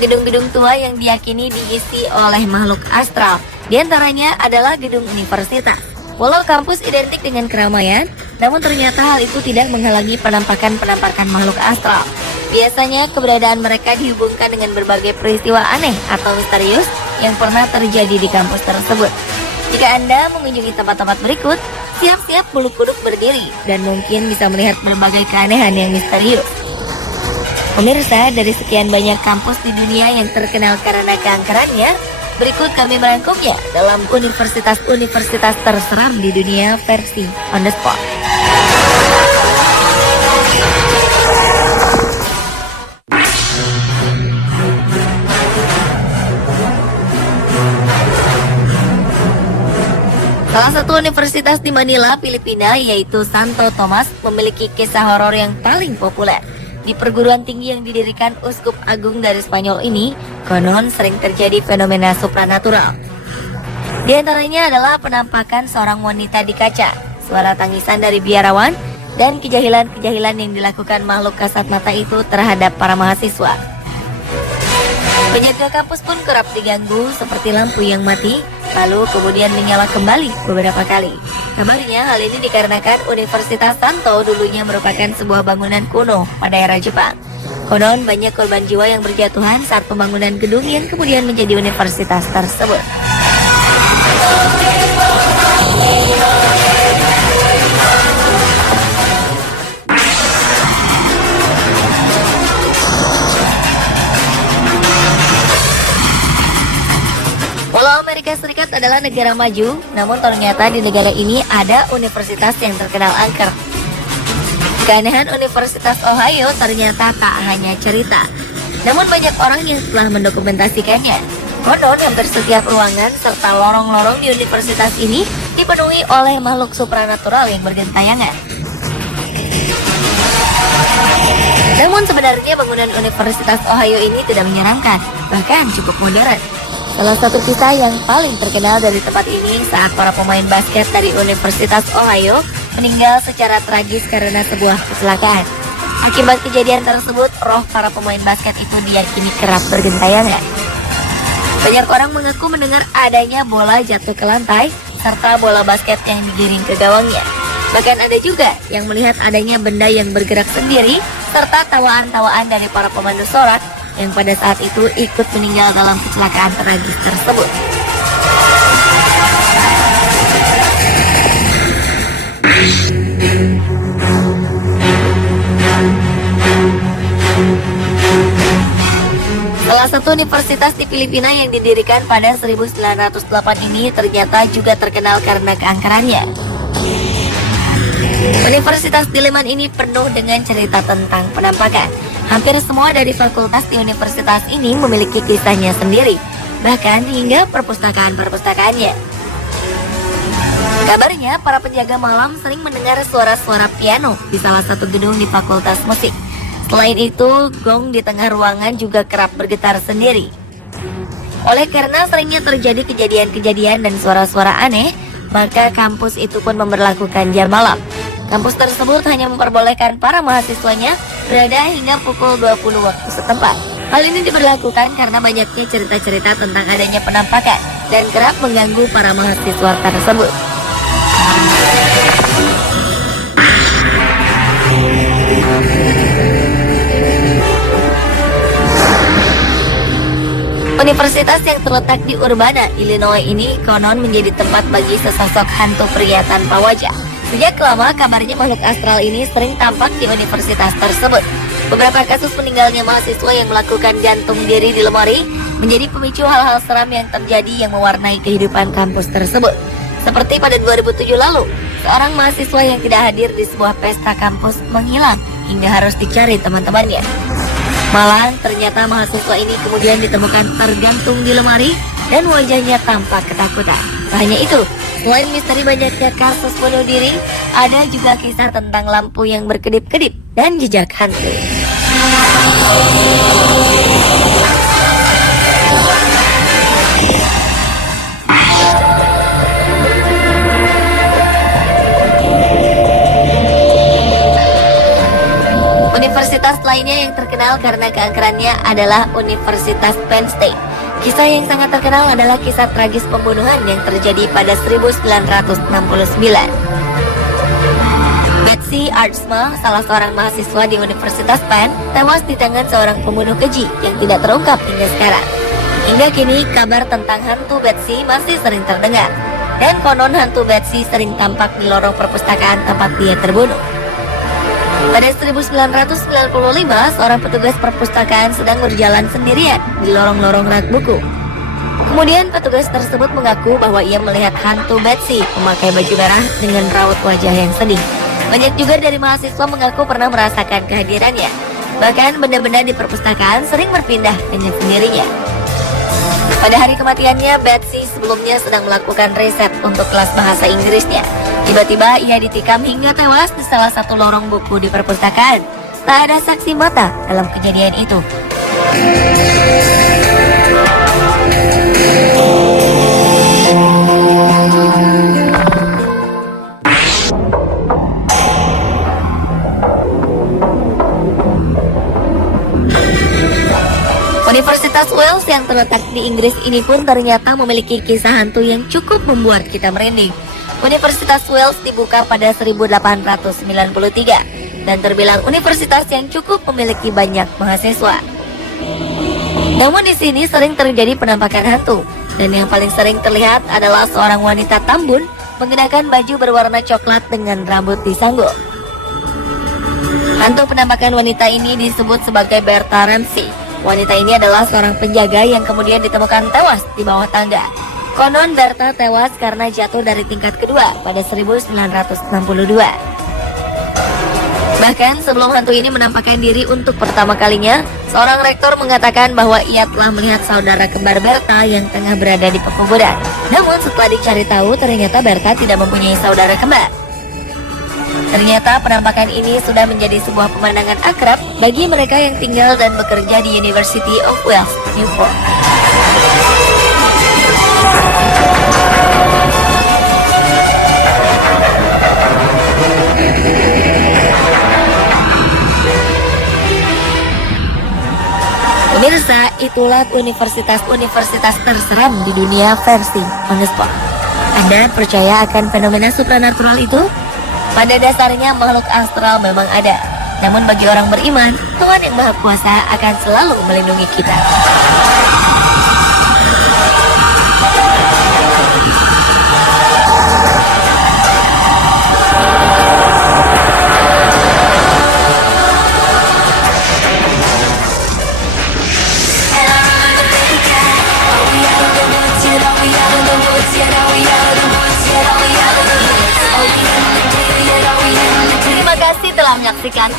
gedung-gedung tua yang diyakini diisi oleh makhluk astral. Di antaranya adalah gedung universitas. Walau kampus identik dengan keramaian, namun ternyata hal itu tidak menghalangi penampakan-penampakan makhluk astral. Biasanya keberadaan mereka dihubungkan dengan berbagai peristiwa aneh atau misterius yang pernah terjadi di kampus tersebut. Jika Anda mengunjungi tempat-tempat berikut, siap-siap bulu kuduk berdiri dan mungkin bisa melihat berbagai keanehan yang misterius. Pemirsa, dari sekian banyak kampus di dunia yang terkenal karena keangkerannya, berikut kami merangkumnya dalam universitas-universitas terseram di dunia versi on the spot. Salah satu universitas di Manila, Filipina, yaitu Santo Tomas, memiliki kisah horor yang paling populer. Di perguruan tinggi yang didirikan Uskup Agung dari Spanyol ini, konon sering terjadi fenomena supranatural. Di antaranya adalah penampakan seorang wanita di kaca, suara tangisan dari biarawan, dan kejahilan-kejahilan yang dilakukan makhluk kasat mata itu terhadap para mahasiswa. Penjaga kampus pun kerap diganggu seperti lampu yang mati, lalu kemudian menyala kembali beberapa kali. Kabarnya hal ini dikarenakan Universitas Santo dulunya merupakan sebuah bangunan kuno pada era Jepang. Konon banyak korban jiwa yang berjatuhan saat pembangunan gedung yang kemudian menjadi universitas tersebut. Amerika Serikat adalah negara maju, namun ternyata di negara ini ada universitas yang terkenal angker. Keanehan Universitas Ohio ternyata tak hanya cerita, namun banyak orang yang telah mendokumentasikannya. Konon hampir setiap ruangan serta lorong-lorong di universitas ini dipenuhi oleh makhluk supranatural yang bergentayangan. Namun sebenarnya bangunan Universitas Ohio ini tidak menyeramkan, bahkan cukup modern. Salah satu kisah yang paling terkenal dari tempat ini saat para pemain basket dari Universitas Ohio meninggal secara tragis karena sebuah kecelakaan. Akibat kejadian tersebut, roh para pemain basket itu diyakini kerap bergentayangan. Banyak orang mengaku mendengar adanya bola jatuh ke lantai serta bola basket yang digiring ke gawangnya. Bahkan ada juga yang melihat adanya benda yang bergerak sendiri serta tawaan-tawaan dari para pemandu sorak yang pada saat itu ikut meninggal dalam kecelakaan tragis tersebut. Salah satu universitas di Filipina yang didirikan pada 1908 ini ternyata juga terkenal karena keangkerannya. Universitas Diliman ini penuh dengan cerita tentang penampakan. Hampir semua dari fakultas di universitas ini memiliki kisahnya sendiri, bahkan hingga perpustakaan-perpustakaannya. Kabarnya, para penjaga malam sering mendengar suara-suara piano di salah satu gedung di fakultas musik. Selain itu, gong di tengah ruangan juga kerap bergetar sendiri. Oleh karena seringnya terjadi kejadian-kejadian dan suara-suara aneh, maka kampus itu pun memberlakukan jam malam. Kampus tersebut hanya memperbolehkan para mahasiswanya berada hingga pukul 20 waktu setempat. Hal ini diberlakukan karena banyaknya cerita-cerita tentang adanya penampakan dan kerap mengganggu para mahasiswa tersebut. Universitas yang terletak di Urbana, Illinois ini konon menjadi tempat bagi sesosok hantu pria tanpa wajah. Sejak lama kabarnya makhluk astral ini sering tampak di universitas tersebut. Beberapa kasus meninggalnya mahasiswa yang melakukan gantung diri di lemari menjadi pemicu hal-hal seram yang terjadi yang mewarnai kehidupan kampus tersebut. Seperti pada 2007 lalu, seorang mahasiswa yang tidak hadir di sebuah pesta kampus menghilang hingga harus dicari teman-temannya. Malah ternyata mahasiswa ini kemudian ditemukan tergantung di lemari dan wajahnya tampak ketakutan. Tak hanya itu, selain misteri banyaknya kasus bunuh diri, ada juga kisah tentang lampu yang berkedip-kedip dan jejak hantu. Universitas lainnya yang terkenal karena keangkerannya adalah Universitas Penn State. Kisah yang sangat terkenal adalah kisah tragis pembunuhan yang terjadi pada 1969. Betsy Artsma, salah seorang mahasiswa di Universitas Penn, tewas di tangan seorang pembunuh keji yang tidak terungkap hingga sekarang. Hingga kini, kabar tentang hantu Betsy masih sering terdengar. Dan konon hantu Betsy sering tampak di lorong perpustakaan tempat dia terbunuh. Pada 1995, seorang petugas perpustakaan sedang berjalan sendirian di lorong-lorong rak buku. Kemudian petugas tersebut mengaku bahwa ia melihat hantu Betsy memakai baju merah dengan raut wajah yang sedih. Banyak juga dari mahasiswa mengaku pernah merasakan kehadirannya. Bahkan benda-benda di perpustakaan sering berpindah dengan sendirinya. Pada hari kematiannya, Betsy sebelumnya sedang melakukan riset untuk kelas bahasa Inggrisnya. Tiba-tiba ia ditikam hingga tewas di salah satu lorong buku di perpustakaan. Tak ada saksi mata dalam kejadian itu. Universitas Wales yang terletak di Inggris ini pun ternyata memiliki kisah hantu yang cukup membuat kita merinding. Universitas Wales dibuka pada 1893 dan terbilang universitas yang cukup memiliki banyak mahasiswa. Namun di sini sering terjadi penampakan hantu, dan yang paling sering terlihat adalah seorang wanita tambun mengenakan baju berwarna coklat dengan rambut disanggul. Hantu penampakan wanita ini disebut sebagai Bertha Ramsey. Wanita ini adalah seorang penjaga yang kemudian ditemukan tewas di bawah tangga. Konon Bertha tewas karena jatuh dari tingkat kedua pada 1962. Bahkan sebelum hantu ini menampakkan diri untuk pertama kalinya, seorang rektor mengatakan bahwa ia telah melihat saudara kembar Bertha yang tengah berada di pekuburan. Namun setelah dicari tahu, ternyata Bertha tidak mempunyai saudara kembar. Ternyata penampakan ini sudah menjadi sebuah pemandangan akrab bagi mereka yang tinggal dan bekerja di University of Wales, Newport. Pemirsa, itulah universitas-universitas terseram di dunia versi On The Spot. Anda percaya akan fenomena supranatural itu? Pada dasarnya makhluk astral memang ada. Namun bagi orang beriman, Tuhan yang Maha Kuasa akan selalu melindungi kita. Terima kasih telah menyaksikan